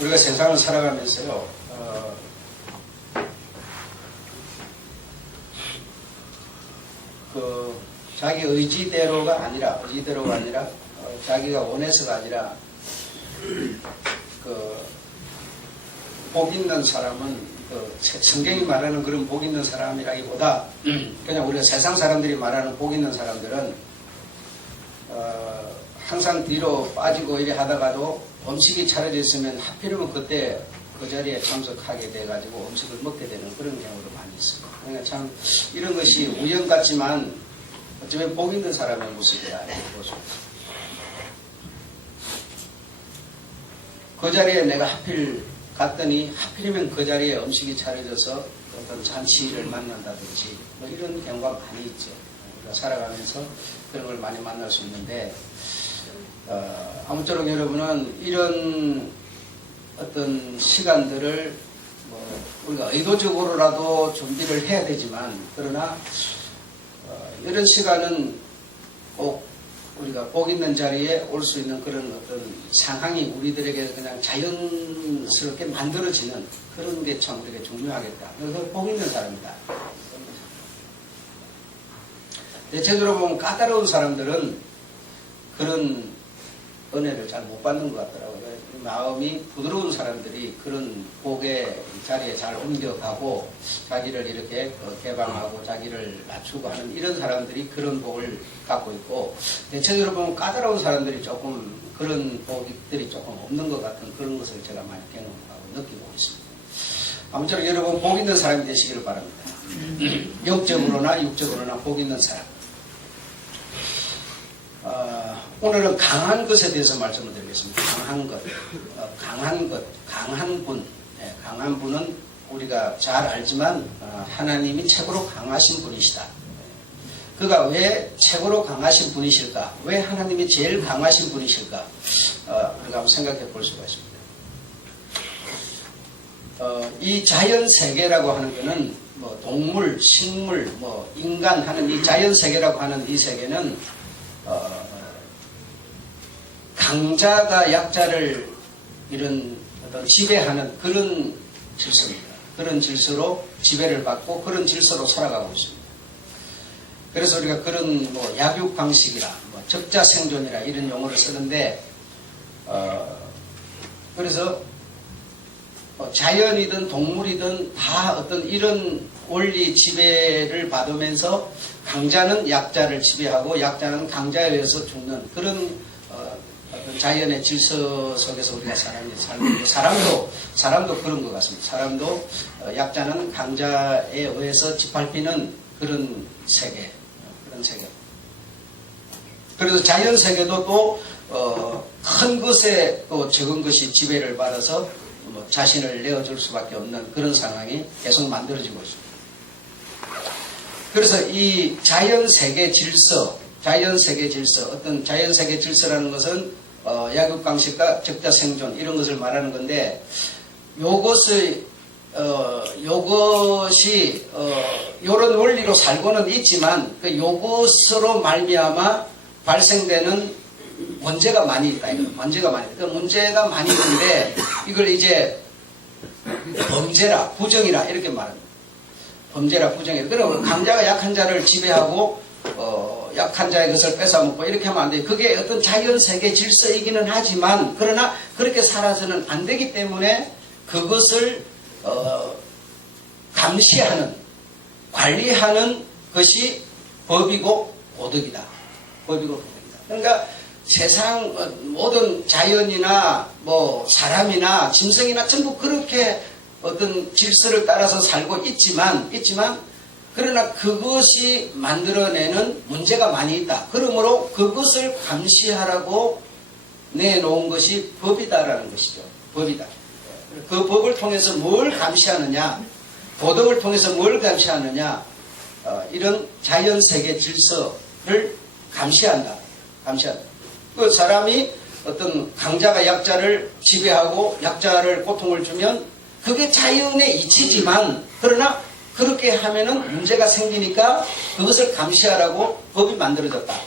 우리가 세상을 살아가면서요, 자기 의지대로가 아니라, 자기가 원해서가 아니라, 복 있는 사람은, 성경이 말하는 그런 복 있는 사람이라기보다, 그냥 우리가 세상 사람들이 말하는 복 있는 사람들은, 항상 뒤로 빠지고 이래 하다가도 음식이 차려져 있으면 하필이면 그때 그 자리에 참석하게 돼가지고 음식을 먹게 되는 그런 경우도 많이 있습니다. 그러니까 참 이런 것이 우연 같지만 어쩌면 복 있는 사람의 모습이다 이렇게 볼 수 있습니다. 그 자리에 내가 하필 갔더니 하필이면 그 자리에 음식이 차려져서 어떤 잔치를 만난다든지 뭐 이런 경우가 많이 있죠. 우리가 살아가면서 그런 걸 많이 만날 수 있는데 아무쪼록 여러분은 이런 어떤 시간들을 우리가 의도적으로라도 준비를 해야 되지만 그러나 이런 시간은 꼭 우리가 복 있는 자리에 올 수 있는 그런 어떤 상황이 우리들에게 그냥 자연스럽게 만들어지는 그런 게 참 우리에게 중요하겠다. 그래서 복 있는 사람이다. 대체적으로 보면 까다로운 사람들은 그런 은혜를 잘 못 받는 것 같더라고요. 마음이 부드러운 사람들이 그런 복의 자리에 잘 옮겨가고 자기를 이렇게 개방하고 자기를 낮추고 하는 이런 사람들이 그런 복을 갖고 있고 대체적으로 보면 까다로운 사람들이 조금 그런 복들이 조금 없는 것 같은 그런 것을 제가 많이 경험하고 느끼고 있습니다. 아무쪼록 여러분 복 있는 사람이 되시기를 바랍니다. 영적으로나 육적으로나 복 있는 사람. 오늘은 강한 것에 대해서 말씀을 드리겠습니다. 강한 것, 강한 분. 네, 강한 분은 우리가 잘 알지만 하나님이 최고로 강하신 분이시다. 그가 왜 최고로 강하신 분이실까? 왜 하나님이 제일 강하신 분이실까? 우리가 한번 생각해 볼 수가 있습니다. 이 자연 세계라고 하는 것은 뭐 동물, 식물, 뭐 인간 하는 이 자연 세계라고 하는 이 세계는 강자가 약자를 이런 어떤 지배하는 그런 질서입니다. 그런 질서로 지배를 받고 그런 질서로 살아가고 있습니다. 그래서 우리가 그런 뭐 약육 방식이라, 뭐 적자 생존이라 이런 용어를 쓰는데, 그래서 자연이든 동물이든 다 어떤 이런 원리 지배를 받으면서 강자는 약자를 지배하고 약자는 강자에 의해서 죽는 그런 어떤 자연의 질서 속에서 우리가 살고 있는 사람도 그런 것 같습니다. 사람도 약자는 강자에 의해서 짓밟히는 그런 세계. 그래서 자연 세계도 또 큰 것에 또 적은 것이 지배를 받아서 자신을 내어줄 수밖에 없는 그런 상황이 계속 만들어지고 있습니다. 그래서 이 자연세계 질서, 어떤 자연세계 질서라는 것은 약육강식과 적자생존 이런 것을 말하는 건데 요것이 요런 원리로 살고는 있지만 그 요것으로 말미암아 발생되는 문제가 많이 있다. 문제가 많이 있는데 이걸 이제 범죄라, 부정이라 이렇게 말합니다. 범죄라, 부정이라. 그럼 강자가 약한 자를 지배하고 약한 자의 것을 뺏어먹고 이렇게 하면 안 돼요. 그게 어떤 자연세계 질서이기는 하지만 그러나 그렇게 살아서는 안 되기 때문에 그것을 감시하는, 관리하는 것이 법이고 도덕이다. 그러니까 세상 모든 자연이나 뭐 사람이나 짐승이나 전부 그렇게 어떤 질서를 따라서 살고 있지만 그러나 그것이 만들어내는 문제가 많이 있다. 그러므로 그것을 감시하라고 내놓은 것이 법이다라는 것이죠. 법이다. 그 법을 통해서 뭘 감시하느냐, 도덕을 통해서 뭘 감시하느냐, 이런 자연세계 질서를 감시한다. 그 사람이 어떤 강자가 약자를 지배하고 약자를 고통을 주면 그게 자연의 이치지만 그러나 그렇게 하면은 문제가 생기니까 그것을 감시하라고 법이 만들어졌다.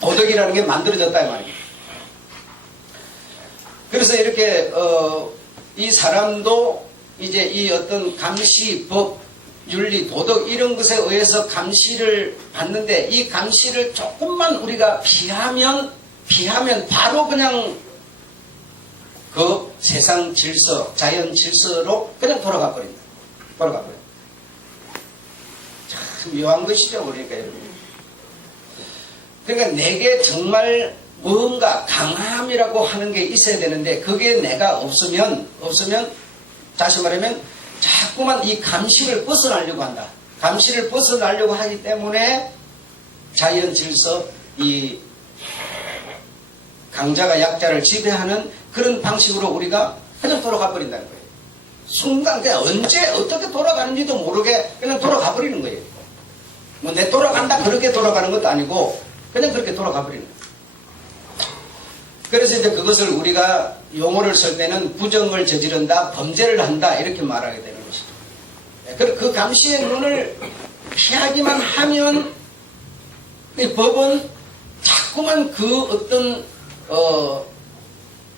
도덕이라는 게 만들어졌다 이 말입니다. 그래서 이렇게 이 사람도 이제 이 어떤 감시, 법, 윤리, 도덕 이런 것에 의해서 감시를 받는데 이 감시를 조금만 우리가 피하면 바로 그냥 그 세상 질서, 자연 질서로 그냥 돌아가 버린다. 돌아가 버린다. 참 묘한 것이죠. 그러니까 여러분. 그러니까 내게 정말 뭔가 강함이라고 하는 게 있어야 되는데 그게 내가 없으면 다시 말하면 자꾸만 이 감시를 벗어나려고 한다. 감시를 벗어나려고 하기 때문에 자연 질서, 이 강자가 약자를 지배하는 그런 방식으로 우리가 그냥 돌아가 버린다는 거예요. 순간 그냥 언제 어떻게 돌아가는지도 모르게 그냥 돌아가 버리는 거예요. 뭐 내 돌아간다 그렇게 돌아가는 것도 아니고 그냥 그렇게 돌아가 버리는 거예요. 그래서 이제 그것을 우리가 용어를 쓸 때는 부정을 저지른다, 범죄를 한다 이렇게 말하게 되는 것이죠. 그 감시의 눈을 피하기만 하면 이 법은 자꾸만 그 어떤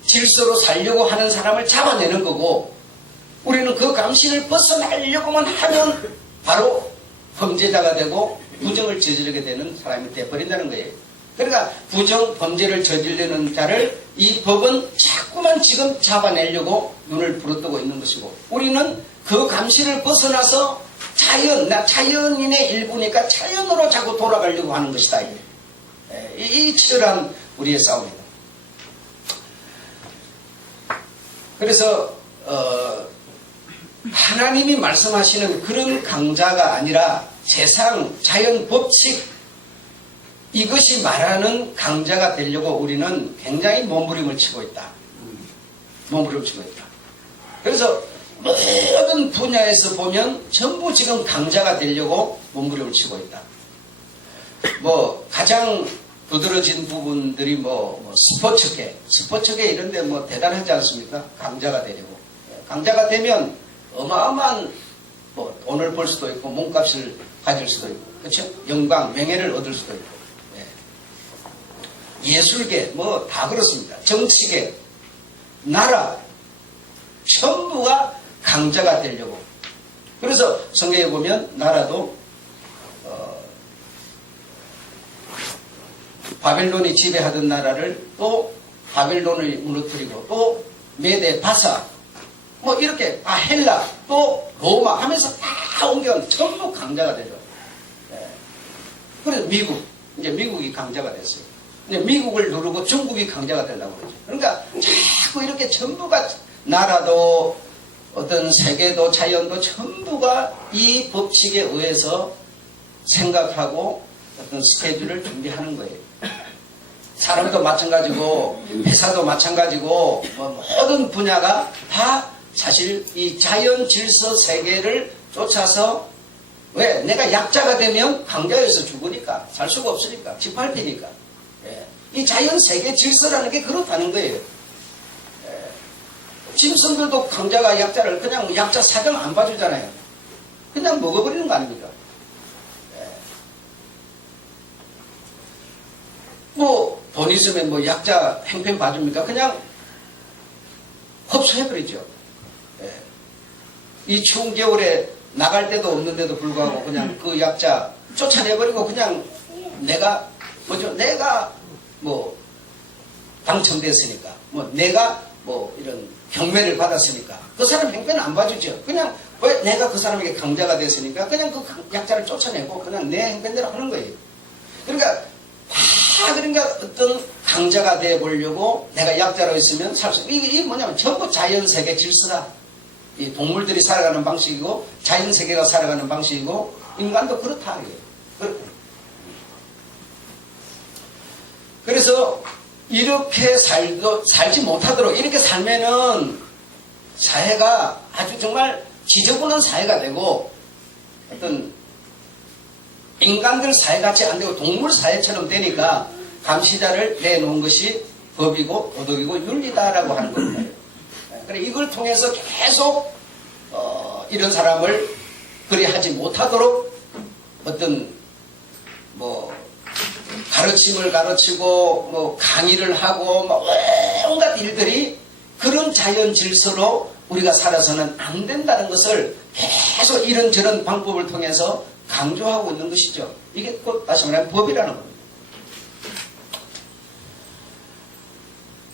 질서로 살려고 하는 사람을 잡아내는 거고 우리는 그 감시를 벗어나려고만 하면 바로 범죄자가 되고 부정을 저지르게 되는 사람이 되어버린다는 거예요. 그러니까 부정, 범죄를 저지르는 자를 이 법은 자꾸만 지금 잡아내려고 눈을 부릅뜨고 있는 것이고 우리는 그 감시를 벗어나서 자연인의 일부니까 자연으로 자꾸 돌아가려고 하는 것이다. 이 치열한 우리의 싸움이다. 그래서 하나님이 말씀하시는 그런 강자가 아니라 세상, 자연 법칙 이것이 말하는 강자가 되려고 우리는 굉장히 몸부림을 치고 있다. 몸부림을 치고 있다. 그래서 모든 분야에서 보면 전부 지금 강자가 되려고 몸부림을 치고 있다. 뭐 가장 두드러진 부분들이 스포츠계 이런 데 대단하지 않습니까? 강자가 되려고. 강자가 되면 어마어마한 돈을 벌 수도 있고 몸값을 가질 수도 있고 그렇죠? 영광, 명예를 얻을 수도 있고 예술계 다 그렇습니다. 정치계, 나라 전부가 강자가 되려고. 그래서 성경에 보면 나라도 바벨론이 지배하던 나라를 또 바벨론을 무너뜨리고 또 메데, 바사 이렇게 헬라 또 로마 하면서 다 옮겨가는 전부 강자가 되죠. 그래서 이제 미국이 강자가 됐어요. 미국을 누르고 중국이 강자가 된다고 그러죠. 그러니까 자꾸 이렇게 전부가 나라도 어떤 세계도 자연도 전부가 이 법칙에 의해서 생각하고 어떤 스케줄을 준비하는 거예요. 사람도 마찬가지고 회사도 마찬가지고 모든 분야가 다 사실 이 자연 질서 세계를 쫓아서 왜? 내가 약자가 되면 강자여서 죽으니까 살 수가 없으니까 짓밟히니까 이 자연 세계 질서라는 게 그렇다는 거예요. 짐승들도 강자가 약자를 그냥 약자 사정 안 봐주잖아요. 그냥 먹어버리는 거 아닙니까? 돈 있으면 약자 행편 봐줍니까? 그냥 흡수해버리죠. 이 추운 겨울에 나갈 데도 없는데도 불구하고 그냥 그 약자 쫓아내버리고 그냥 내가 당첨됐으니까 내가 이런 경매를 받았으니까 그 사람 행편은 안 봐주죠. 그냥 왜 내가 그 사람에게 강자가 됐으니까 그냥 그 약자를 쫓아내고 그냥 내 행편대로 하는 거예요. 그러니까 어떤 강자가 되어보려고 내가 약자로 있으면 살 수, 이게 뭐냐면 전부 자연세계 질서다. 이 동물들이 살아가는 방식이고 자연세계가 살아가는 방식이고 인간도 그렇다. 그래서 이렇게 살지 못하도록 이렇게 살면은 사회가 아주 정말 지저분한 사회가 되고 어떤 인간들 사회같이 안 되고 동물 사회처럼 되니까 감시자를 내놓은 것이 법이고 도덕이고 윤리다라고 하는 겁니다. 그래 이걸 통해서 계속 이런 사람을 그리 하지 못하도록 어떤 가르침을 가르치고 강의를 하고 온갖 일들이 그런 자연 질서로 우리가 살아서는 안 된다는 것을 계속 이런저런 방법을 통해서 강조하고 있는 것이죠. 이게 곧 다시 말하면 법이라는 겁니다.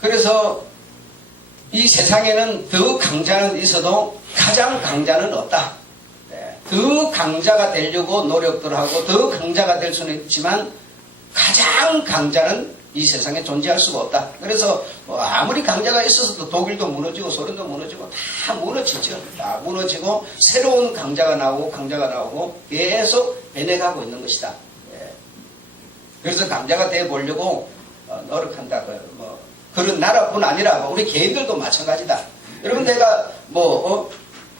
그래서 이 세상에는 더 강자는 있어도 가장 강자는 없다. 더 강자가 되려고 노력들 하고 더 강자가 될 수는 있지만 가장 강자는 이 세상에 존재할 수가 없다. 그래서 아무리 강자가 있어서도 독일도 무너지고 소련도 무너지고 다 무너지죠. 다 무너지고 새로운 강자가 나오고 계속 변해가고 있는 것이다. 그래서 강자가 되어보려고 노력한다. 그런 나라뿐 아니라 우리 개인들도 마찬가지다. 여러분 내가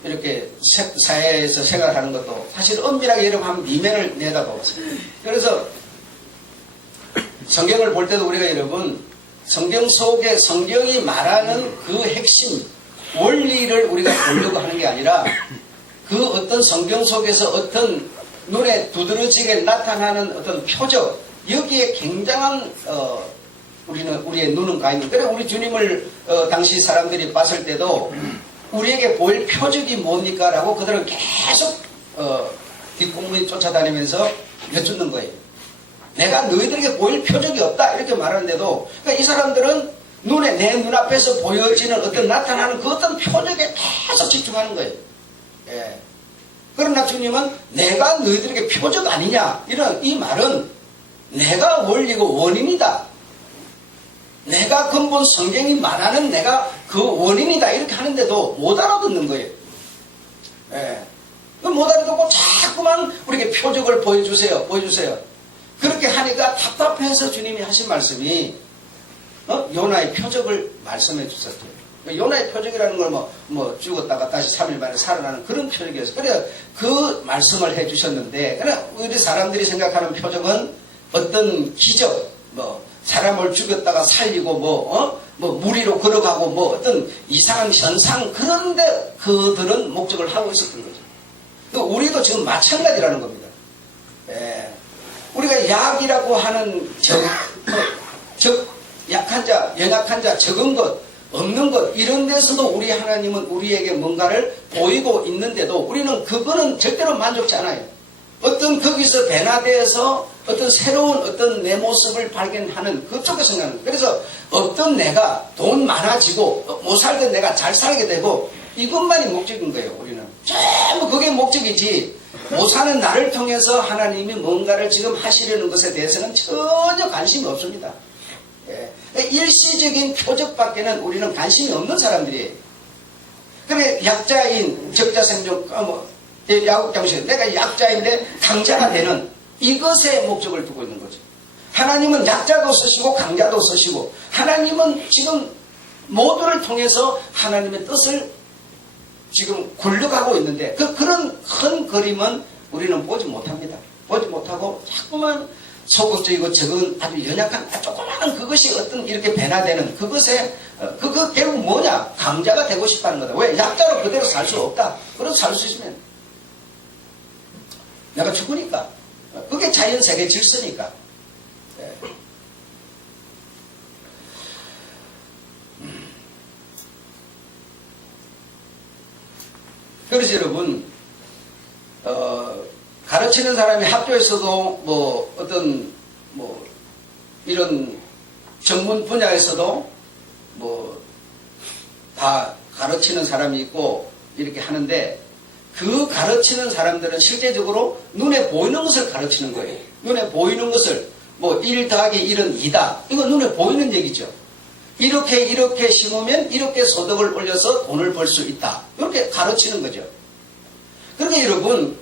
이렇게 사회에서 생활하는 것도 사실 엄밀하게 여러분 한번 이면을 내다보았어요. 그래서 성경을 볼 때도 우리가 여러분 성경 속에 성경이 말하는 그 핵심 원리를 우리가 보려고 하는 게 아니라 그 어떤 성경 속에서 어떤 눈에 두드러지게 나타나는 어떤 표적 여기에 굉장한 우리의 눈은 가 있는. 그래 우리 주님을 당시 사람들이 봤을 때도 우리에게 보일 표적이 뭡니까? 라고 그들은 계속 뒷공문이 쫓아다니면서 여쭙는 거예요. 내가 너희들에게 보일 표적이 없다 이렇게 말하는데도 그러니까 이 사람들은 내 눈앞에서 보여지는 어떤 나타나는 그 어떤 표적에 계속 집중하는 거예요. 예. 그러나 주님은 내가 너희들에게 표적 아니냐 이런 이 말은 내가 원리고 원인이다. 내가 근본 성경이 말하는 내가 그 원인이다 이렇게 하는데도 못 알아듣는 거예요. 예. 못 알아듣고 자꾸만 우리에게 표적을 보여주세요. 그렇게 하니까 답답해서 주님이 하신 말씀이 요나의 표적을 말씀해 주셨죠. 요나의 표적이라는 걸 죽었다가 다시 3일 만에 살아나는 그런 표적이었어요. 그래 그 말씀을 해 주셨는데 우리 사람들이 생각하는 표적은 어떤 기적, 사람을 죽였다가 살리고 물 위로 걸어가고 어떤 이상한 현상 그런데 그들은 목적을 하고 있었던 거죠. 우리도 지금 마찬가지라는 겁니다. 예. 우리가 약이라고 하는 약한 자, 연약한 자, 적은 것, 없는 것 이런 데서도 우리 하나님은 우리에게 뭔가를 보이고 있는데도 우리는 그거는 절대로 만족치 않아요. 어떤 거기서 변화되어서 어떤 새로운 어떤 내 모습을 발견하는 그쪽에 생각하는 거예요. 그래서 어떤 내가 돈 많아지고 못 살던 내가 잘 살게 되고 이것만이 목적인 거예요. 우리는 전부 그게 목적이지 못 사는 나를 통해서 하나님이 뭔가를 지금 하시려는 것에 대해서는 전혀 관심이 없습니다. 예. 일시적인 표적밖에는 우리는 관심이 없는 사람들이에요. 그래 약자인 적자생존 야국장식 내가 약자인데 강자가 되는 이것에 목적을 두고 있는 거죠. 하나님은 약자도 쓰시고 강자도 쓰시고 하나님은 지금 모두를 통해서 하나님의 뜻을 지금 굴려가고 있는데 그런 큰 그림은 우리는 보지 못합니다. 보지 못하고 자꾸만 소극적이고 적은 아주 연약한 조그마한 그것이 어떤 이렇게 변화되는 그것에 그거 결국 뭐냐? 강자가 되고 싶다는 거다. 왜? 약자로 그대로 살 수 없다. 그래서 살 수 있으면 내가 죽으니까 그게 자연세계 질서니까. 그래서 여러분 가르치는 사람이 학교에서도 어떤 이런 전문 분야에서도 다 가르치는 사람이 있고 이렇게 하는데 그 가르치는 사람들은 실제적으로 눈에 보이는 것을 가르치는 거예요. 눈에 보이는 것을 1 더하기 1은 2다. 이거 눈에 보이는 얘기죠. 이렇게 심으면 이렇게 소득을 올려서 돈을 벌 수 있다. 이렇게 가르치는 거죠. 그러니까 여러분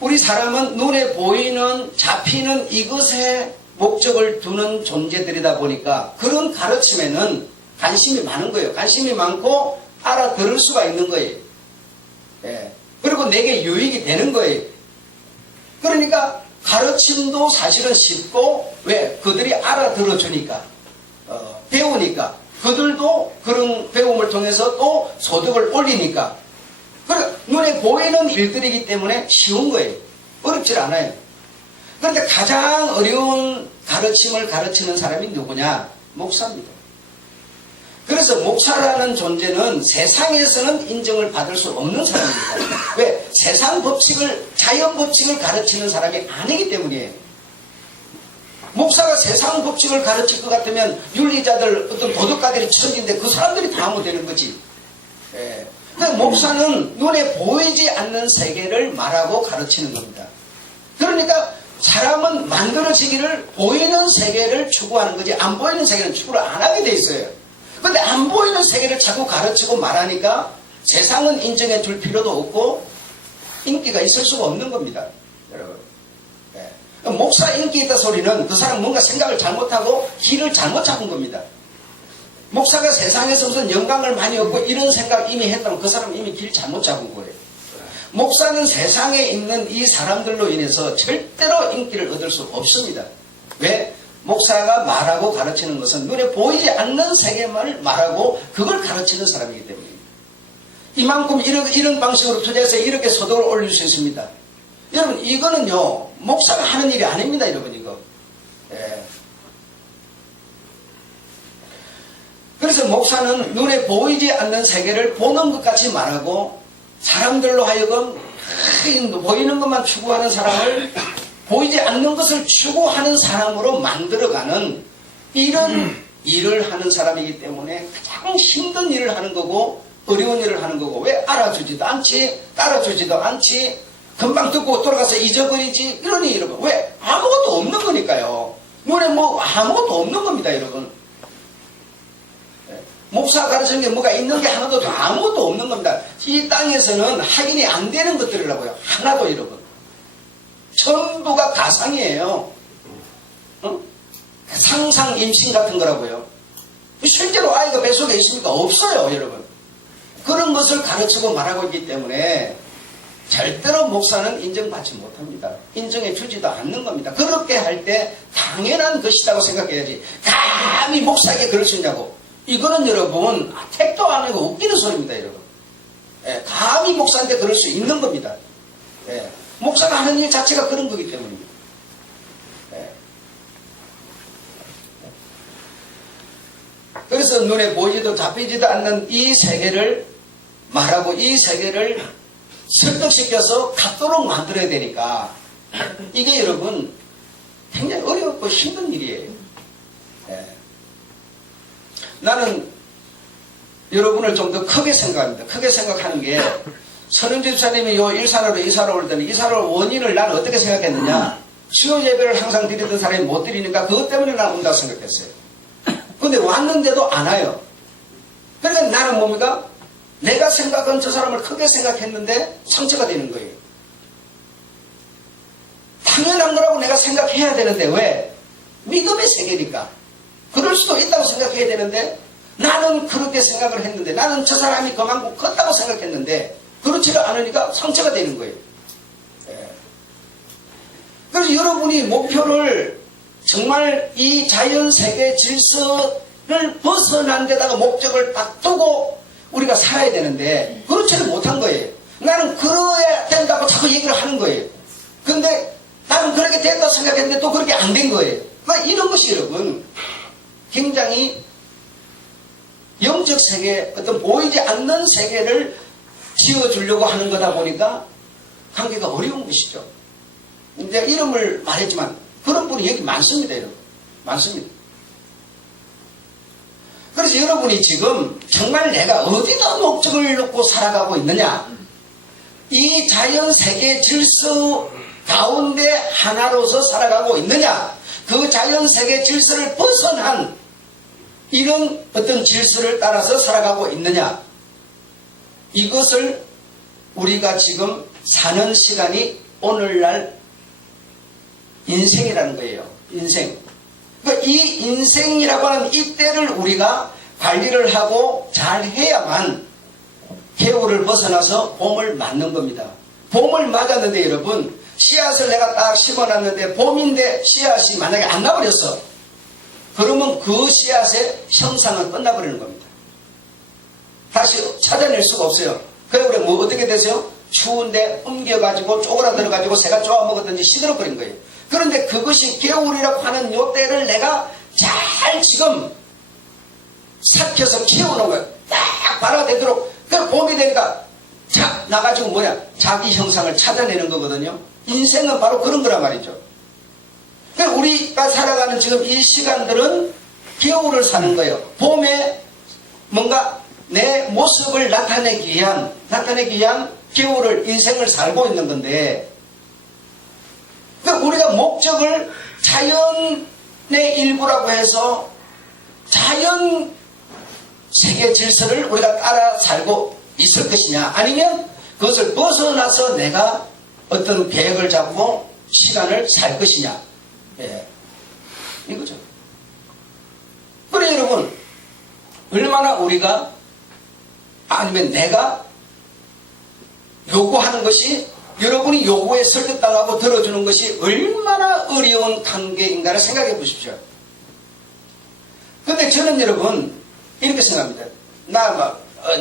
우리 사람은 눈에 보이는 잡히는 이것에 목적을 두는 존재들이다 보니까 그런 가르침에는 관심이 많은 거예요. 관심이 많고 알아들을 수가 있는 거예요. 예. 그리고 내게 유익이 되는 거예요. 그러니까 가르침도 사실은 쉽고 왜? 그들이 알아들어 주니까 배우니까 그들도 그런 배움을 통해서 또 소득을 올리니까 눈에 보이는 일들이기 때문에 쉬운 거예요. 어렵질 않아요. 그런데 가장 어려운 가르침을 가르치는 사람이 누구냐? 목사입니다. 그래서 목사라는 존재는 세상에서는 인정을 받을 수 없는 사람입니다. 왜? 세상 법칙을, 자연 법칙을 가르치는 사람이 아니기 때문이에요. 목사가 세상 법칙을 가르칠 것 같으면 윤리자들, 어떤 도덕가들이 천지인데 그 사람들이 다 하면 되는 거지. 예. 목사는 눈에 보이지 않는 세계를 말하고 가르치는 겁니다. 그러니까 사람은 만들어지기를 보이는 세계를 추구하는 거지 안 보이는 세계는 추구를 안 하게 돼 있어요. 근데 안 보이는 세계를 자꾸 가르치고 말하니까 세상은 인정해 줄 필요도 없고 인기가 있을 수가 없는 겁니다. 여러분. 예. 목사 인기 있다 소리는 그 사람 뭔가 생각을 잘못하고 길을 잘못 잡은 겁니다. 목사가 세상에서 무슨 영광을 많이 얻고 이런 생각 이미 했다면 그 사람은 이미 길 잘못 잡은 거예요. 목사는 세상에 있는 이 사람들로 인해서 절대로 인기를 얻을 수 없습니다. 왜? 목사가 말하고 가르치는 것은 눈에 보이지 않는 세계만을 말하고 그걸 가르치는 사람이기 때문입니다. 이만큼 이런 방식으로 투자해서 이렇게 소득을 올릴 수 있습니다. 여러분 이거는요 목사가 하는 일이 아닙니다. 여러분 이거. 예. 그래서 목사는 눈에 보이지 않는 세계를 보는 것 같이 말하고 사람들로 하여금 보이는 것만 추구하는 사람을 보이지 않는 것을 추구하는 사람으로 만들어가는 이런 일을 하는 사람이기 때문에 가장 힘든 일을 하는 거고 어려운 일을 하는 거고 왜 알아주지도 않지 따라주지도 않지 금방 듣고 돌아가서 잊어버리지 이러니 여러분 왜 아무것도 없는 거니까요. 눈에 뭐 아무것도 없는 겁니다 여러분. 목사 가르치는 게 뭐가 있는 게 하나도 아무것도 없는 겁니다. 이 땅에서는 확인이 안 되는 것들이라고요. 하나도 여러분. 전부가 가상이에요. 어? 상상 임신 같은 거라고요. 실제로 아이가 뱃속에 있습니까? 없어요 여러분. 그런 것을 가르치고 말하고 있기 때문에 절대로 목사는 인정받지 못합니다. 인정해 주지도 않는 겁니다. 그렇게 할 때 당연한 것이라고 생각해야지. 감히 목사에게 그럴 수 있냐고. 이거는 여러분 택도 안 하고 웃기는 소리입니다 여러분. 예, 감히 목사인데 그럴 수 있는 겁니다. 예, 목사가 하는 일 자체가 그런 거기 때문입니다. 예. 그래서 눈에 보이지도 잡히지도 않는 이 세계를 말하고 이 세계를 설득시켜서 갖도록 만들어야 되니까 이게 여러분 굉장히 어렵고 힘든 일이에요. 예. 나는 여러분을 좀 더 크게 생각합니다. 크게 생각하는 게 선영주 집사님이 요 일산으로 이사를 올 때는 이사를 원인을 나는 어떻게 생각했느냐. 수요 예배를 항상 드리던 사람이 못 드리니까 그것 때문에 나는 온다고 생각했어요. 근데 왔는데도 안 와요. 그러니까 나는 뭡니까? 내가 생각한 저 사람을 크게 생각했는데 상처가 되는 거예요. 당연한 거라고 내가 생각해야 되는데 왜? 믿음의 세계니까. 그럴 수도 있다고 생각해야 되는데 나는 그렇게 생각을 했는데 나는 저 사람이 그만큼 컸다고 생각했는데 그렇지를 않으니까 상처가 되는 거예요. 예. 그래서 여러분이 목표를 정말 이 자연세계 질서를 벗어난 데다가 목적을 딱 두고 우리가 살아야 되는데 그렇지를 못한 거예요. 나는 그래야 된다고 자꾸 얘기를 하는 거예요. 근데 나는 그렇게 된다고 생각했는데 또 그렇게 안 된 거예요. 그러니까 이런 것이 여러분 굉장히 영적 세계, 어떤 보이지 않는 세계를 지어주려고 하는 거다 보니까 관계가 어려운 것이죠. 내가 이름을 말했지만 그런 분이 여기 많습니다, 여러분. 많습니다. 그래서 여러분이 지금 정말 내가 어디다 목적을 놓고 살아가고 있느냐? 이 자연 세계 질서 가운데 하나로서 살아가고 있느냐? 그 자연 세계 질서를 벗어난 이런 어떤 질서를 따라서 살아가고 있느냐? 이것을 우리가 지금 사는 시간이 오늘날 인생이라는 거예요. 인생. 그러니까 이 인생이라고 하는 이 때를 우리가 관리를 하고 잘 해야만 개울을 벗어나서 봄을 맞는 겁니다. 봄을 맞았는데 여러분 씨앗을 내가 딱 심어놨는데 봄인데 씨앗이 만약에 안 나버렸어. 그러면 그 씨앗의 형상은 끝나버리는 겁니다. 다시 찾아낼 수가 없어요. 그래 뭐 어떻게 되세요? 추운데 옮겨가지고 쪼그라들어가지고 새가 쪼아먹었든지 시들어버린 거예요. 그런데 그것이 겨울이라고 하는 요 때를 내가 잘 지금 삭혀서 키워놓은 거예요. 딱 발화되도록. 그 봄이 되니까 착 나가지고 뭐야? 자기 형상을 찾아내는 거거든요. 인생은 바로 그런 거란 말이죠. 그러니까 우리가 살아가는 지금 이 시간들은 겨울을 사는 거예요. 봄에 뭔가 내 모습을 나타내기 위한 겨울을, 인생을 살고 있는 건데, 그러니까 우리가 목적을 자연의 일부라고 해서 자연 세계 질서를 우리가 따라 살고 있을 것이냐, 아니면 그것을 벗어나서 내가 어떤 계획을 잡고 시간을 살 것이냐. 예. 이거죠. 그래, 여러분, 얼마나 우리가, 아니면 내가 요구하는 것이, 여러분이 요구에 설득당하고 들어주는 것이 얼마나 어려운 관계인가를 생각해 보십시오. 근데 저는 여러분, 이렇게 생각합니다.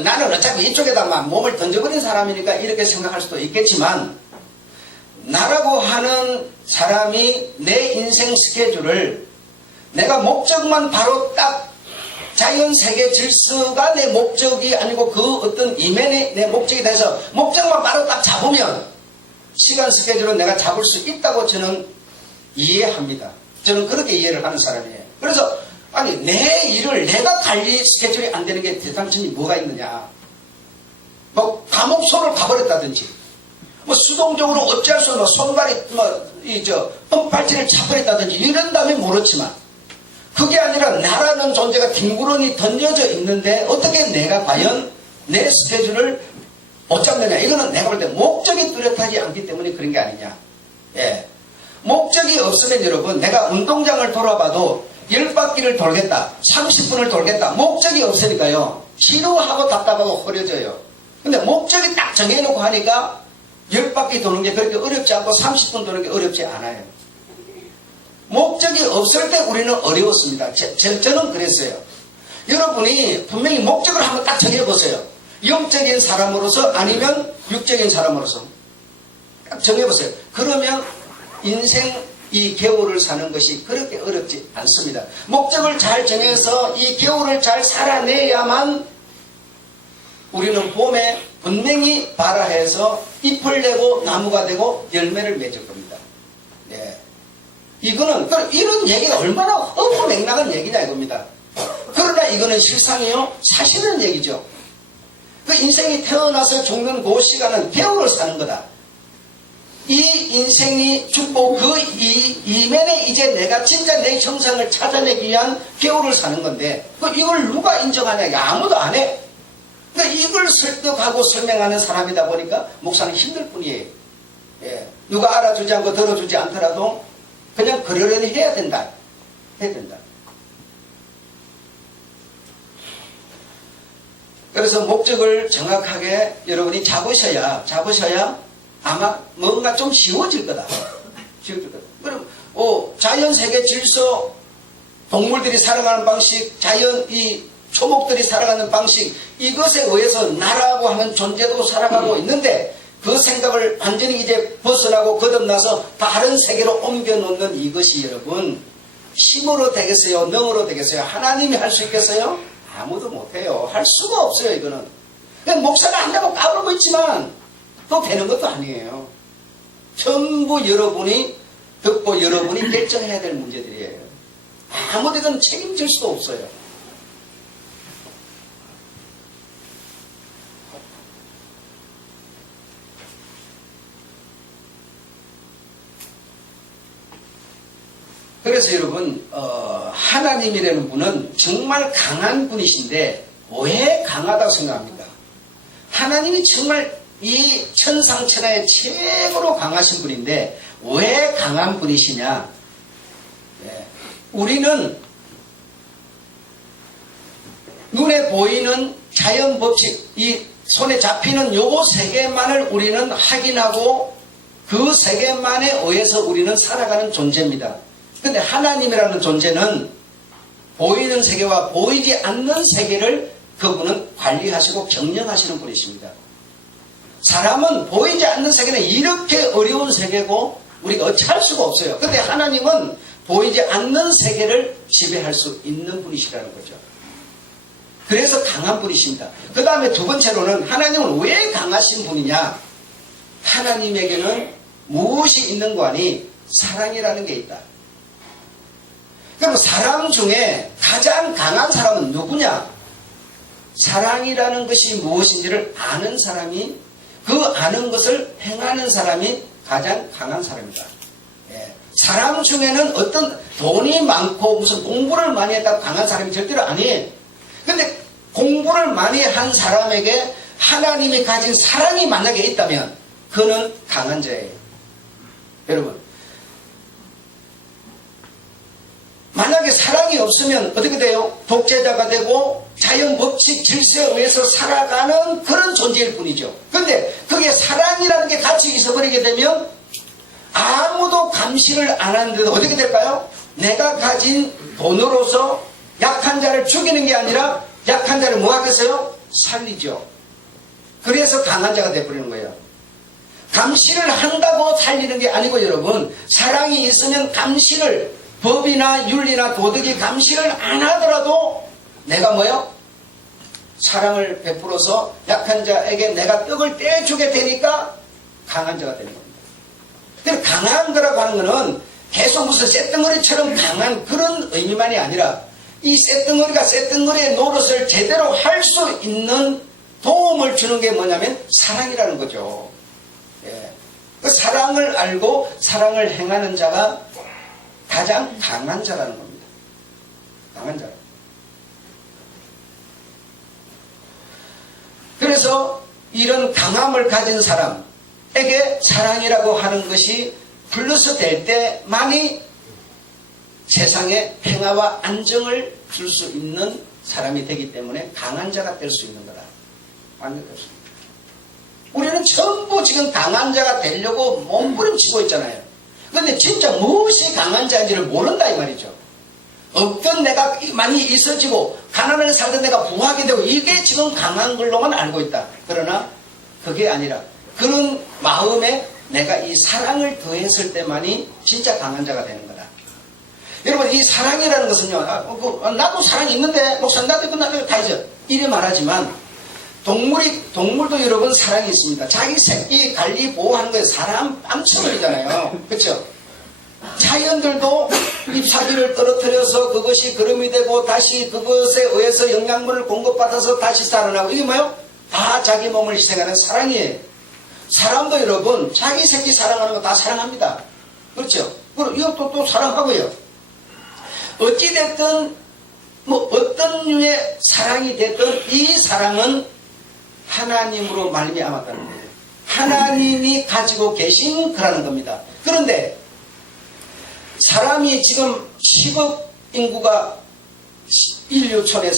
나는 어차피 이쪽에다 몸을 던져버린 사람이니까 이렇게 생각할 수도 있겠지만, 나라고 하는 사람이 내 인생 스케줄을 내가 목적만 바로 딱 자연 세계 질서가 내 목적이 아니고 그 어떤 이면의 내 목적이 돼서 목적만 바로 딱 잡으면 시간 스케줄은 내가 잡을 수 있다고 저는 이해합니다. 저는 그렇게 이해를 하는 사람이에요. 그래서 아니, 내 일을 내가 관리 스케줄이 안 되는 게 대단점이 뭐가 있느냐. 뭐 감옥소를 가버렸다든지, 뭐 수동적으로 어찌할 수 없는 손발이 뻥팔찌를 차버렸다든지 이런다면 모르지만, 그게 아니라 나라는 존재가 뒹구러니 던져져 있는데 어떻게 내가 과연 내 스케줄을 못 잡느냐. 이거는 내가 볼 때 목적이 뚜렷하지 않기 때문에 그런 게 아니냐. 예. 목적이 없으면 여러분, 내가 운동장을 돌아봐도 10바퀴를 돌겠다, 30분을 돌겠다, 목적이 없으니까요, 지루하고 답답하고 흐려져요. 근데 목적이 딱 정해놓고 하니까 10바퀴 도는 게 그렇게 어렵지 않고 30분 도는 게 어렵지 않아요. 목적이 없을 때 우리는 어려웠습니다. 저는 그랬어요. 여러분이 분명히 목적을 한번 딱 정해보세요. 영적인 사람으로서 아니면 육적인 사람으로서 딱 정해보세요. 그러면 인생 이 겨울을 사는 것이 그렇게 어렵지 않습니다. 목적을 잘 정해서 이 겨울을 잘 살아내야만 우리는 봄에 분명히 발화해서 잎을 내고 나무가 되고 열매를 맺을 겁니다. 네. 이거는 이런 얘기가 얼마나 허무맹랑한 얘기냐 이겁니다. 그러나 이거는 실상이요, 사실은 얘기죠. 그 인생이 태어나서 죽는 그 시간은 겨울을 사는 거다. 이 인생이 죽고 그 이면에 이제 내가 진짜 내 형상을 찾아내기 위한 겨울을 사는 건데, 이걸 누가 인정하냐? 아무도 안 해. 그러니까 이걸 설득하고 설명하는 사람이다 보니까 목사는 힘들 뿐이에요. 예. 누가 알아주지 않고 들어주지 않더라도 그냥 그러려니 해야 된다. 해야 된다. 그래서 목적을 정확하게 여러분이 잡으셔야 아마 뭔가 좀 쉬워질 거다. 쉬워질 거다. 그럼 자연 세계 질서, 동물들이 살아가는 방식, 이 초목들이 살아가는 방식, 이것에 의해서 나라고 하는 존재도 살아가고 있는데, 그 생각을 완전히 이제 벗어나고 거듭나서 다른 세계로 옮겨놓는 이것이 여러분 힘으로 되겠어요? 능으로 되겠어요? 하나님이 할 수 있겠어요? 아무도 못해요. 할 수가 없어요. 이거는 그냥 목사가 한다고 까불고 있지만 또 되는 것도 아니에요. 전부 여러분이 듣고 여러분이 결정해야 될 문제들이에요. 아무데든 책임질 수도 없어요. 그래서 여러분, 하나님이라는 분은 정말 강한 분이신데 왜 강하다고 생각합니까? 하나님이 정말 이 천상천하의 최고로 강하신 분인데 왜 강한 분이시냐? 우리는 눈에 보이는 자연 법칙, 이 손에 잡히는 요거 세 개만을 우리는 확인하고 그 세 개만에 의해서 우리는 살아가는 존재입니다. 근데 하나님이라는 존재는 보이는 세계와 보이지 않는 세계를 그분은 관리하시고 경영하시는 분이십니다. 사람은 보이지 않는 세계는 이렇게 어려운 세계고 우리가 어찌할 수가 없어요. 근데 하나님은 보이지 않는 세계를 지배할 수 있는 분이시라는 거죠. 그래서 강한 분이십니다. 그 다음에 두 번째로는 하나님은 왜 강하신 분이냐? 하나님에게는 무엇이 있는 거 아니? 사랑이라는 게 있다. 그럼 사람 중에 가장 강한 사람은 누구냐? 사랑이라는 것이 무엇인지를 아는 사람이, 그 아는 것을 행하는 사람이 가장 강한 사람이다. 예. 사람 중에는 어떤 돈이 많고 무슨 공부를 많이 했다고 강한 사람이 절대로 아니에요. 근데 공부를 많이 한 사람에게 하나님이 가진 사랑이 만약에 있다면 그는 강한 자예요. 여러분, 만약에 사랑이 없으면 어떻게 돼요? 독재자가 되고 자연 법칙 질서에 의해서 살아가는 그런 존재일 뿐이죠. 그런데 그게 사랑이라는 게 같이 있어버리게 되면 아무도 감시를 안 하는데도 어떻게 될까요? 내가 가진 돈으로서 약한 자를 죽이는 게 아니라 약한 자를 뭐 하겠어요? 살리죠. 그래서 강한 자가 되어버리는 거예요. 감시를 한다고 살리는 게 아니고 여러분, 사랑이 있으면 감시를, 법이나 윤리나 도덕이 감시를 안 하더라도 내가 뭐요? 사랑을 베풀어서 약한 자에게 내가 떡을 떼주게 되니까 강한 자가 되는 겁니다. 근데 강한 거라고 하는 거는 계속 무슨 쇳덩어리처럼 강한 그런 의미만이 아니라 이 쇳덩어리가 쇳덩어리의 노릇을 제대로 할 수 있는 도움을 주는 게 뭐냐면 사랑이라는 거죠. 예. 그 사랑을 알고 사랑을 행하는 자가 가장 강한 자라는 겁니다. 강한 자. 그래서 이런 강함을 가진 사람에게 사랑이라고 하는 것이 플러스 될 때만이 세상에 평화와 안정을 줄 수 있는 사람이 되기 때문에 강한 자가 될 수 있는 거다. 완전 그렇습니다. 우리는 전부 지금 강한 자가 되려고 몸부림치고 있잖아요. 그런데 진짜 무엇이 강한 자인지를 모른다 이 말이죠. 어떤 내가 많이 있어지고 가난하게 살던 내가 부하게 되고 이게 지금 강한 걸로만 알고 있다. 그러나 그게 아니라 그런 마음에 내가 이 사랑을 더했을 때만이 진짜 강한 자가 되는 거다. 여러분, 이 사랑이라는 것은요, 나도 사랑이 있는데 목사님 나도 다 있어 이래 말하지만 동물도 여러분 사랑이 있습니다. 자기 새끼 관리 보호하는 거에 사람 뺨쳐버리잖아요. 그렇죠? 자연들도 잎사귀를 떨어뜨려서 그것이 거름이 되고 다시 그것에 의해서 영양분을 공급받아서 다시 살아나고 이게 뭐예요? 다 자기 몸을 희생하는 사랑이에요. 사람도 여러분 자기 새끼 사랑하는 거 다 사랑합니다. 그렇죠? 그리고 이것도 또 사랑하고요. 어찌됐든 뭐 어떤 류의 사랑이 됐든 이 사랑은 하나님으로 말미암았다는 거예요. 하나님이 가지고 계신 거라는 겁니다. 그런데 사람이 지금 10억 인구가 인류촌에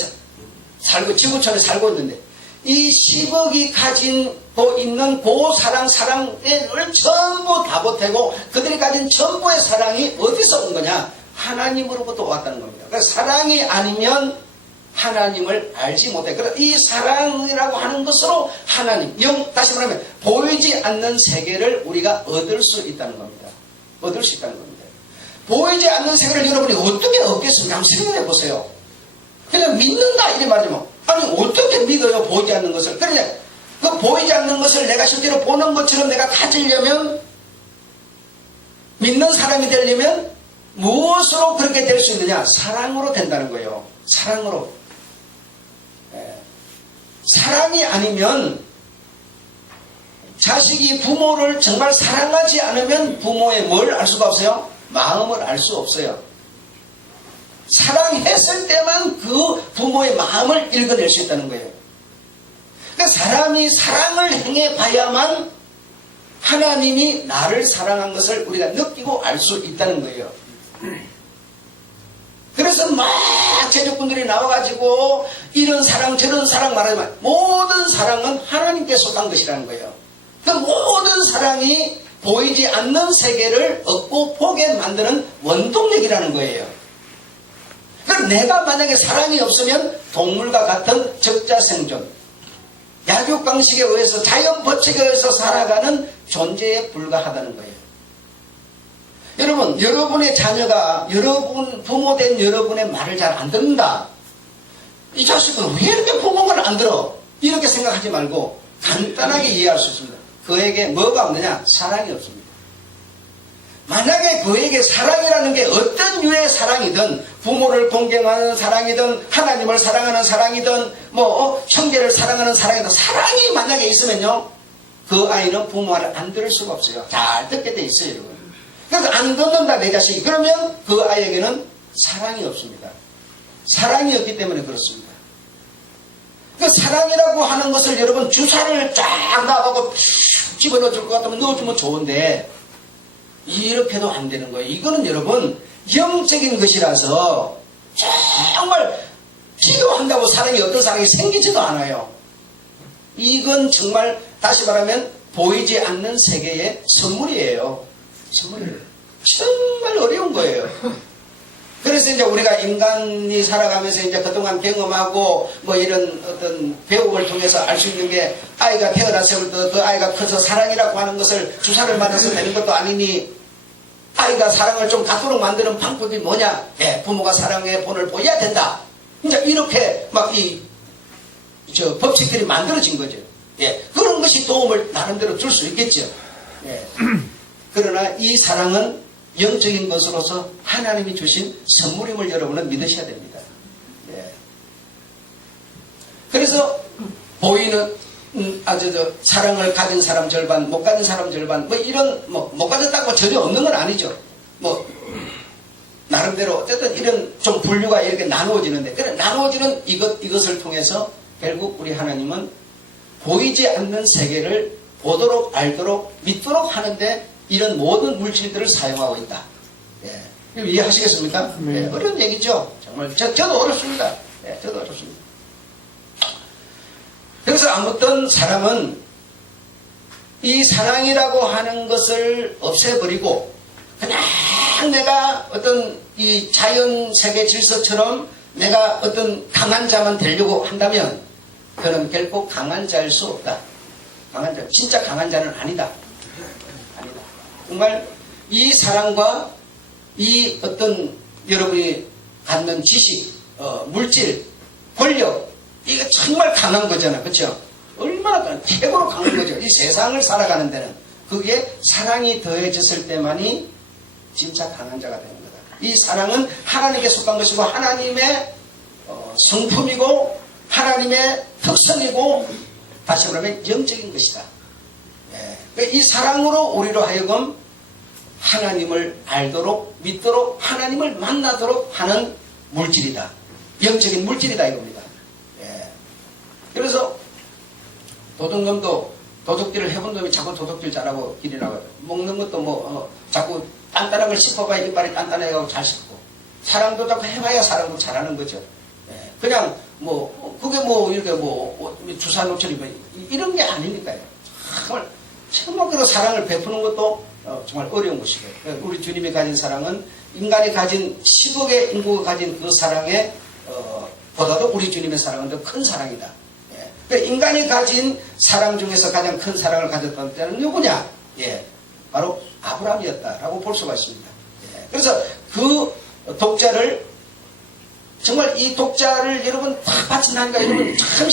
살고 지구촌에 살고 있는데 이 10억이 가지고 있는 그 사랑을 전부 다 보태고 그들이 가진 전부의 사랑이 어디서 온 거냐? 하나님으로부터 왔다는 겁니다. 그래서 사랑이 아니면 하나님을 알지 못해. 그래서 이 사랑이라고 하는 것으로 하나님, 다시 말하면 보이지 않는 세계를 우리가 얻을 수 있다는 겁니다. 얻을 수 있다는 겁니다. 보이지 않는 세계를 여러분이 어떻게 얻겠습니까? 한번 생각해 보세요. 그냥 믿는다 이래 말하면 아니 어떻게 믿어요? 보이지 않는 것을. 그러냐 그 보이지 않는 것을 내가 실제로 보는 것처럼 내가 가지려면 믿는 사람이 되려면 무엇으로 그렇게 될 수 있느냐? 사랑으로 된다는 거예요. 사랑으로. 사랑이 아니면 자식이 부모를 정말 사랑하지 않으면 부모의 뭘 알 수가 없어요? 마음을 알 수 없어요. 사랑했을 때만 그 부모의 마음을 읽어낼 수 있다는 거예요. 그러니까 사람이 사랑을 행해 봐야만 하나님이 나를 사랑한 것을 우리가 느끼고 알 수 있다는 거예요. 그래서 막 제적분들이 나와가지고 이런 사랑 저런 사랑 말하지만 모든 사랑은 하나님께 속한 것이라는 거예요. 그 모든 사랑이 보이지 않는 세계를 얻고 보게 만드는 원동력이라는 거예요. 그럼 내가 만약에 사랑이 없으면 동물과 같은 적자생존, 약육강식에 의해서 자연 법칙에 의해서 살아가는 존재에 불과하다는 거예요. 여러분, 여러분의 자녀가 여러분 부모된 여러분의 말을 잘 안 듣는다. 이 자식은 왜 이렇게 부모 말 안 들어? 이렇게 생각하지 말고 간단하게 이해할 수 있습니다. 그에게 뭐가 없느냐? 사랑이 없습니다. 만약에 그에게 사랑이라는 게 어떤 유의 사랑이든, 부모를 공경하는 사랑이든, 하나님을 사랑하는 사랑이든, 형제를 사랑하는 사랑이든, 사랑이 만약에 있으면요, 그 아이는 부모 말을 안 들을 수가 없어요. 잘 듣게 돼 있어요, 여러분. 그래서 안 듣는다, 내 자식이. 그러면 그 아이에게는 사랑이 없습니다. 사랑이 없기 때문에 그렇습니다. 그 사랑이라고 하는 것을 여러분 주사를 쫙 나가고 집어넣을 것 같으면 넣어주면 좋은데, 이렇게도 안 되는 거예요. 이거는 여러분 영적인 것이라서 정말 기도한다고 사랑이 어떤 사랑이 생기지도 않아요. 이건 정말 다시 말하면 보이지 않는 세계의 선물이에요. 선물이에요. 정말 어려운 거예요. 그래서 이제 우리가 인간이 살아가면서 이제 그동안 경험하고 이런 어떤 배움을 통해서 알 수 있는 게, 아이가 태어나서부터 그 아이가 커서 사랑이라고 하는 것을 주사를 맞아서 되는 것도 아니니, 아이가 사랑을 좀 갖도록 만드는 방법이 뭐냐? 부모가 사랑의 본을 보여야 된다. 이제 이렇게 법칙들이 만들어진 거죠. 그런 것이 도움을 나름대로 줄 수 있겠죠. 그러나 이 사랑은 영적인 것으로서 하나님이 주신 선물임을 여러분은 믿으셔야 됩니다. 그래서 보이는 사랑을 가진 사람 절반, 못 가진 사람 절반, 못 가졌다고 전혀 없는 건 아니죠. 나름대로 어쨌든 이런 좀 분류가 이렇게 나누어지는데, 그래, 나누어지는 이것을 통해서 결국 우리 하나님은 보이지 않는 세계를 보도록, 알도록, 믿도록 하는데 이런 모든 물질들을 사용하고 있다. 이해하시겠습니까? 어려운 얘기죠. 정말 저도 어렵습니다. 저도 어렵습니다. 그래서 아무튼 사람은 이 사랑이라고 하는 것을 없애버리고 그냥 내가 어떤 이 자연 세계 질서처럼 내가 어떤 강한 자만 되려고 한다면 그는 결코 강한 자일 수 없다. 강한 자, 진짜 강한 자는 아니다. 아니다. 정말 이 사랑과 이 어떤 여러분이 갖는 지식, 물질, 권력, 이거 정말 강한 거잖아. 그렇죠? 얼마나 강한, 최고로 강한 거죠. 이 세상을 살아가는 데는. 그게 사랑이 더해졌을 때만이 진짜 강한 자가 되는 거다. 이 사랑은 하나님께 속한 것이고 하나님의 성품이고 하나님의 특성이고 다시 말하면 영적인 것이다. 이 사랑으로 우리로 하여금 하나님을 알도록 믿도록 하나님을 만나도록 하는 물질이다. 영적인 물질이다 이겁니다. 그래서 도둑놈도 도둑질을 해본 놈이 자꾸 도둑질 잘하고 길이 나가요. 먹는 것도 자꾸 단단한 걸 씹어봐야 이빨이 단단해가지고 잘 씹고, 사랑도 자꾸 해봐야 사랑도 잘하는 거죠. 그냥 그게 이렇게 주사 놓처리 이런 게 아니니까요. 정말 그런 사랑을 베푸는 것도 정말 어려운 것이고요. 우리 주님이 가진 사랑은 인간이 가진 10억의 인구가 가진 그 사랑에 보다도 우리 주님의 사랑은 더 큰 사랑이다. 인간이 가진 사랑 중에서 가장 큰 사랑을 가졌던 때는 누구냐? 바로 아브라함이었다라고 볼 수가 있습니다. 그래서 그 독자를 정말 이 독자를 여러분 다 바친다니까 여러분 참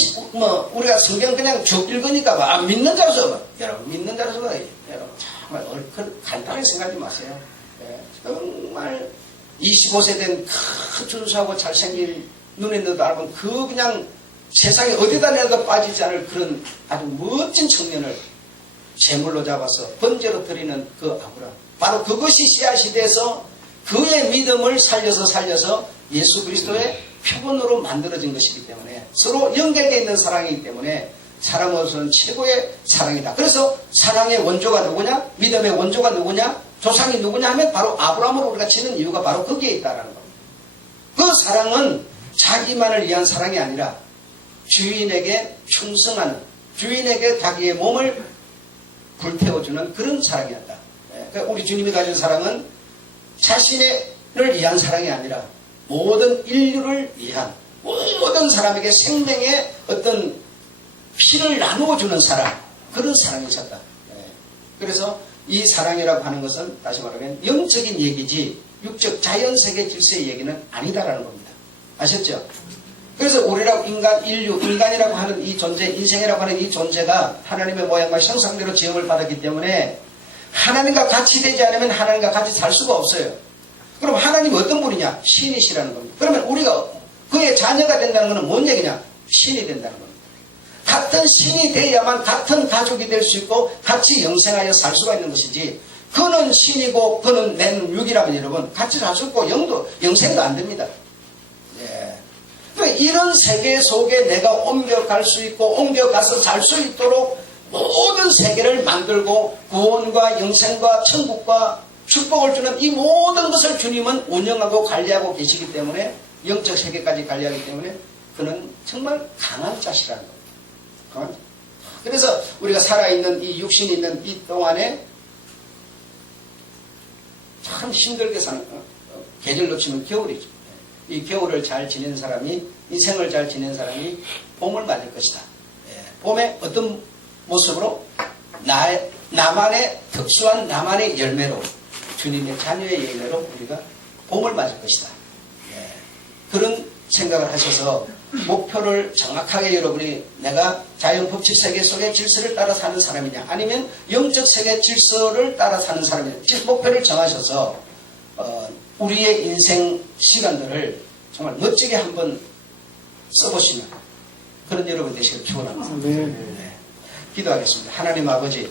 우리가 성경 그냥 쭉 읽으니까 믿는 자로서 여러분 믿는 자로서 여러분 정말 간단하게 생각하지 마세요. 정말 25세 된 큰 준수하고 잘생긴 눈에 넣어도 알면 그 그냥 세상에 어디다 내가 빠지지 않을 그런 아주 멋진 청년을 제물로 잡아서 번제로 드리는 그 아브라함, 바로 그것이 씨앗이 돼서 그의 믿음을 살려서 예수 그리스도의 표본으로 만들어진 것이기 때문에 서로 연결되어 있는 사랑이기 때문에 사랑으로서는 최고의 사랑이다. 그래서 사랑의 원조가 누구냐? 믿음의 원조가 누구냐? 조상이 누구냐 하면 바로 아브라함으로 우리가 치는 이유가 바로 거기에 있다는 겁니다. 그 사랑은 자기만을 위한 사랑이 아니라 주인에게 충성하는, 주인에게 자기의 몸을 불태워주는 그런 사랑이었다. 그러니까 우리 주님이 가진 사랑은 자신을 위한 사랑이 아니라 모든 인류를 위한, 모든 사람에게 생명의 어떤 피를 나누어주는 사랑, 그런 사랑이셨다. 그래서 이 사랑이라고 하는 것은 다시 말하면 영적인 얘기지 육적 자연세계 질서의 얘기는 아니다라는 겁니다. 아셨죠? 그래서 우리라고 인간이라고 하는 이 존재, 인생이라고 하는 이 존재가 하나님의 모양과 형상대로 지음을 받았기 때문에 하나님과 같이 되지 않으면 하나님과 같이 살 수가 없어요. 그럼 하나님이 어떤 분이냐? 신이시라는 겁니다. 그러면 우리가 그의 자녀가 된다는 것은 뭔 얘기냐? 신이 된다는 겁니다. 같은 신이 돼야만 같은 가족이 될 수 있고 같이 영생하여 살 수가 있는 것이지, 그는 신이고 그는 내는 육이라면 여러분 같이 살 수 없고 영생도 안 됩니다. 예. 이런 세계 속에 내가 옮겨갈 수 있고 옮겨가서 살 수 있도록 모든 세계를 만들고 구원과 영생과 천국과 축복을 주는 이 모든 것을 주님은 운영하고 관리하고 계시기 때문에, 영적 세계까지 관리하기 때문에 그는 정말 강한 자시라는 겁니다. 그래서 우리가 살아있는 이 육신이 있는 이 동안에 참 힘들게 사는, 계절로 치면 겨울이죠. 이 겨울을 잘 지낸 사람이, 인생을 잘 지낸 사람이 봄을 맞을 것이다. 봄에 어떤 모습으로? 나만의 특수한 나만의 열매로, 주님의 자녀의 열매로 우리가 봄을 맞을 것이다. 그런 생각을 하셔서 목표를 정확하게, 여러분이 내가 자연 법칙 세계 속의 질서를 따라 사는 사람이냐, 아니면 영적 세계 질서를 따라 사는 사람이냐, 목표를 정하셔서 우리의 인생 시간들을 정말 멋지게 한번 써보시면 그런 여러분 되시길 축원합니다. 기도하겠습니다. 하나님 아버지,